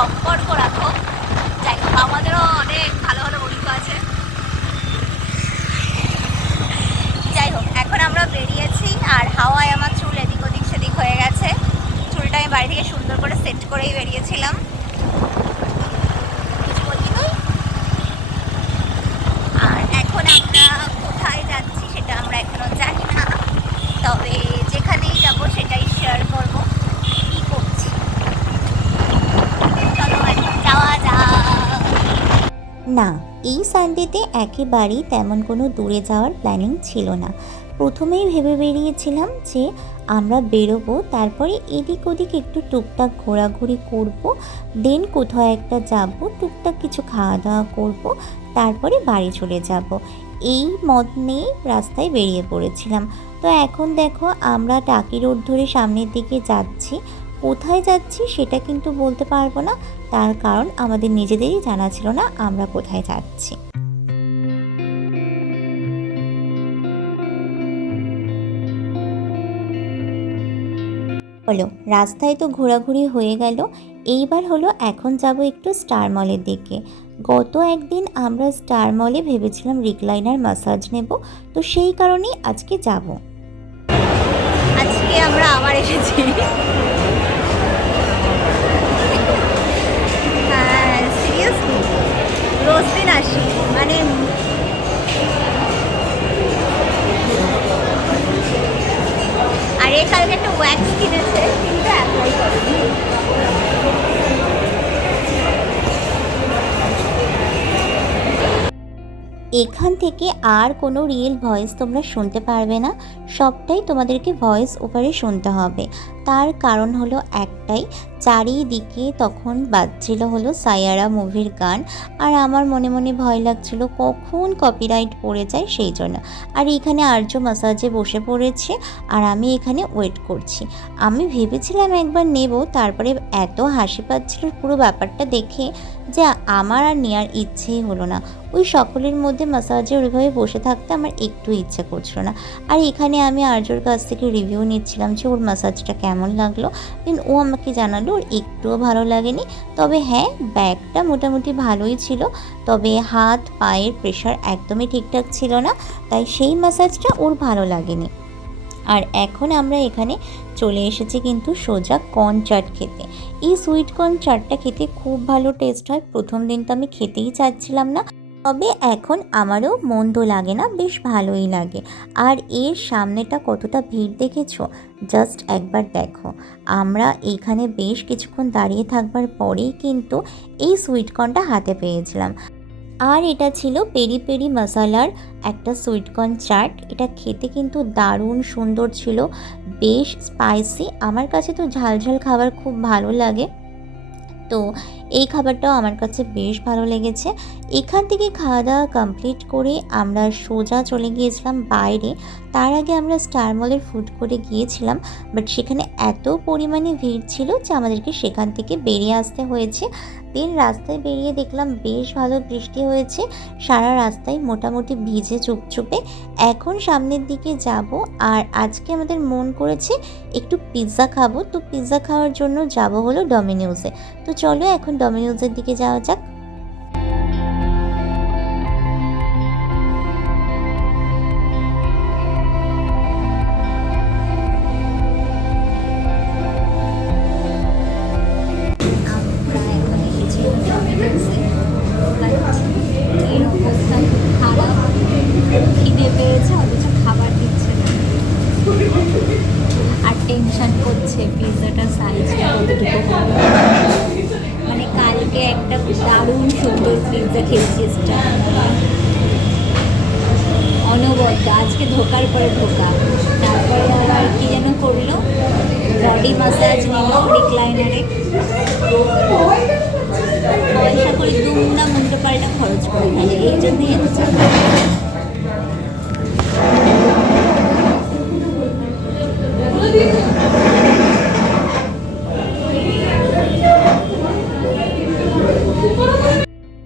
সম্পর্ক রাখো। যাই হোক, আমাদেরও অনেক ভালো ভালো বন্ধু আছে। যাই হোক, এখন আমরা বেরিয়েছি আর হাওয়ায় আমার চুল এদিক ওদিক সেদিক হয়ে গেছে। চুলটা আমি বাড়ি থেকে সুন্দর করে সেট করেই বেরিয়েছিলাম। কিছু বলবি তুই? আর এখন আমরা কোথায় যাচ্ছি সেটা আমরা এখনো জানি না, তবে যেখানেই যাব সেটাই শেয়ার করব কি করছি। চলো এখন যাওয়া যাক। না, এই সানডেতে একেবারেই তেমন কোনো দূরে যাওয়ার প্ল্যানিং ছিল না। প্রথমেই ভেবে বেরিয়েছিলাম যে আমরা বেরোবো, তারপরে এদিক ওদিক একটু টুকটাক ঘোরাঘুরি করব, দেন কোথাও একটা যাব, টুকটাক কিছু খাওয়া দাওয়া করব, তারপরে বাড়ি চলে যাব। এই মত নিয়ে রাস্তায় বেরিয়ে পড়েছিলাম। তো এখন দেখো আমরা টাকি রোড ধরে সামনের দিকে যাচ্ছি। কোথায় যাচ্ছি সেটা কিন্তু বলতে পারবো না, তার কারণ আমাদের নিজেদেরই জানা ছিল না আমরা কোথায় যাচ্ছি। হলো রাস্তায় তো ঘোরাঘুরি হয়ে গেল, এইবার হলো এখন যাব একটু স্টার মলের দিকে। গত একদিন আমরা স্টার মলে ভেবেছিলাম রিক্লাইনার ম্যাসাজ নেব, তো সেই কারণেই আজকে যাব। আজকে আমরা আবার এসেছি। হ্যাঁ, সিরিয়াসলি রোজ দিন আসি, মানে আরে কালকে একটা ওয়্যাক্স কিনেছে কিন্তু অ্যাপ্লাই করেনি। এখান থেকে আর কোনো রিয়েল ভয়েস তোমরা শুনতে পারবে না, সবটাই তোমাদেরকে ভয়েস ওভারে শুনতে হবে। তার কারণ হলো একটাই, চারিদিকে তখন বাজছিল হলো সায়ারা মুভির গান, আর আমার মনে মনে ভয় লাগছিল কখন কপিরাইট পড়ে যায় সেই জন্য। আর এখানে আর্য ম্যাসাজে বসে পড়েছে আর আমি এখানে ওয়েট করছি। আমি ভেবেছিলাম একবার নেব, তারপরে এত হাসি পাচ্ছিল পুরো ব্যাপারটা দেখে যে আমার আর নেওয়ার ইচ্ছেই হলো না। ওই সকলের মধ্যে ম্যাসাজে ওইভাবে বসে থাকতে আমার একটু ইচ্ছে করছিল না। আর এখানে আমি আর্যর কাছ থেকে রিভিউ নিচ্ছিলাম যে ওর ম্যাসাজটা কেমন লাগলো। দেন ও আমাকে জানালো ওর একটুও ভালো লাগেনি, তবে হ্যাঁ ব্যাকটা মোটামুটি ভালোই ছিল, তবে হাত পায়ের প্রেশার একদমই ঠিকঠাক ছিল না, তাই সেই ম্যাসাজটা ওর ভালো লাগেনি। আর এখন আমরা এখানে চলে এসেছি কিন্তু সোজা কর্ন চাট খেতে। এই সুইট কর্ন চাটটা খেতে খুব ভালো টেস্ট হয়। প্রথম দিন তো আমি খেতেই চাচ্ছিলাম না, তবে এখন আমারও মন্দ লাগে না, বেশ ভালোই লাগে। আর এর সামনেটা কতটা ভিড় দেখেছো, জাস্ট একবার দেখো। আমরা এইখানে বেশ কিছুক্ষণ দাঁড়িয়ে থাকবার পরেই কিন্তু এই সুইটকর্নটা হাতে পেয়েছিলাম। আর এটা ছিল পেরি পেরি মশালার একটা সুইটকর্ন চাট। এটা খেতে কিন্তু দারুণ সুন্দর ছিল, বেশ স্পাইসি। আমার কাছে তো ঝাল ঝাল খাবার খুব ভালো লাগে, তো এই খাবারটাও আমার কাছে বেশ ভালো লেগেছে। এখান থেকে খাওয়া দাওয়া কমপ্লিট করে আমরা সোজা চলে গিয়েছিলাম বাইরে। তার আগে আমরা স্টার মলের ফুড কোর্টে গিয়েছিলাম, বাট সেখানে এত পরিমাণে ভিড় ছিল যে আমাদেরকে সেখান থেকে বেরিয়ে আসতে হয়েছে। দেন রাস্তায় বেরিয়ে দেখলাম বেশ ভালো বৃষ্টি হয়েছে, সারা রাস্তায় মোটামুটি ভিজে চুপচুপে। এখন সামনের দিকে যাব, আর আজকে আমাদের মন করেছে একটু পিৎজা খাবো, তো পিৎজা খাওয়ার জন্য যাব হলো ডমিনোজে। তো চলো এখন ডমিনোজের দিকে যাওয়া যাক। আমরা এখন এসেছি ডমিনোজে, বাট এর অবস্থা খুব খারাপ। খিদে পেয়েছে অথচ খাবার দিচ্ছে না, আর টেনশন করছে পিৎজাটার সাইজটা কতটুকু হবে। মানে কালকে একটা দারুণ সুন্দর পিৎজা খেয়েছি স্টার, অনবদ্য, আজকে ধোকার পরে ধোকা। তারপরে আবার কি যেন করলো, বডি মাসাজ নিল রিক্লাইনারে, পয়সা করে দুমদাম উল্টো পাল্টা খরচ করে ফেলে, এই জন্যই হচ্ছে।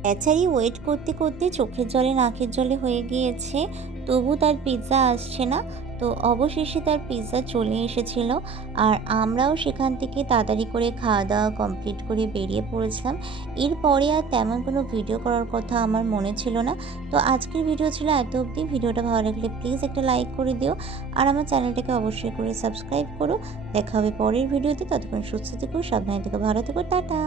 বেচারি ওয়েট করতে করতে চোখের জলে নাকের জলে হয়ে গিয়েছে, তবু তার পিৎজা আসছে না। তো অবশেষে তার পিৎজা চলে এসেছিল, আর আমরাও সেখান থেকে তাড়াতাড়ি করে খাওয়া দাওয়া কমপ্লিট করে বেরিয়ে পড়েছিলাম। এরপরে আর তেমন কোনো ভিডিও করার কথা আমার মনে ছিল না। তো আজকের ভিডিও ছিল এত অবধি। ভিডিওটা ভালো লাগলে প্লিজ একটা লাইক করে দিও, আর আমার চ্যানেলটাকে অবশ্যই করে সাবস্ক্রাইব করো। দেখা হবে পরের ভিডিওতে। ততক্ষণ সুস্থ থেকো, সাবধানে থেকো, ভালো থেকো, টাটা।